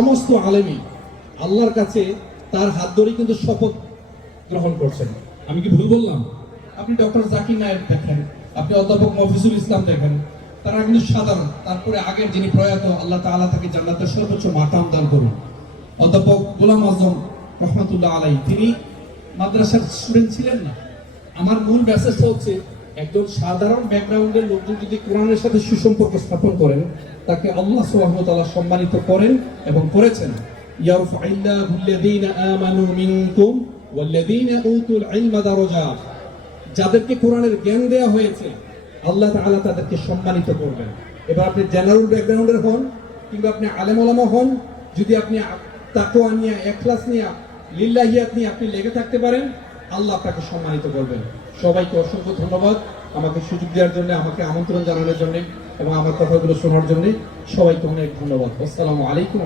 সমস্ত আলেমী আল্লাহর কাছে তার হাত ধরে কিন্তু শপথ গ্রহণ করছেন। আমি কি ভুল বললাম? আপনি ডক্টর জাকির নায়েক দেখেন, আপনি অধ্যাপক মফিজুল ইসলাম দেখেন, তারা কিন্তু সাধারণ। তারপরে আগের যিনি প্রয়াত, আল্লাহ তাআলা তাকে জান্নাতের সর্বোচ্চ মাকাম দান করুন, অধ্যাপক গোলাম আজম রহমাতুল্লাহ আলাইহি, তিনি মাদ্রাসার স্টুডেন্ট ছিলেন না। আমার মূল মেসেজটা হচ্ছে, একজন সাধারণ ব্যাকগ্রাউন্ডের লোকজন যদি কোরআনের সাথে সুসম্পর্ক স্থাপন করেন, তাকে আল্লাহ সুবহানাহু ওয়া তাআলা সম্মানিত করেন এবং করেছেন। ইয়ারফাইল্লাহু আল্লাযীনা আমানু মিনকুম ওয়াল্লাযীনা উতুল ইলমা দারাজাত। যাদেরকে কোরআনের জ্ঞান দেওয়া হয়েছে আল্লাহ তাআলা তাদেরকে সম্মানিত করবেন। এবার আপনি জেনারেল ব্যাকগ্রাউন্ডের হন কিংবা আপনি আলেম ওলামা হন, যদি আপনি তাকওয়া নিয়ে, ইখলাস নিয়ে, লিল্লাহিয়াত নিয়ে আপনি লেগে থাকতে পারেন, আল্লাহ আপনাকে সম্মানিত করবেন। সবাইকে অসংখ্য ধন্যবাদ আমাকে সুযোগ দেওয়ার জন্য, আমাকে আমন্ত্রণ জানানোর জন্য এবং আমার কথাগুলো শোনার জন্য। সবাইকে অনেক ধন্যবাদ। আসসালামু আলাইকুম।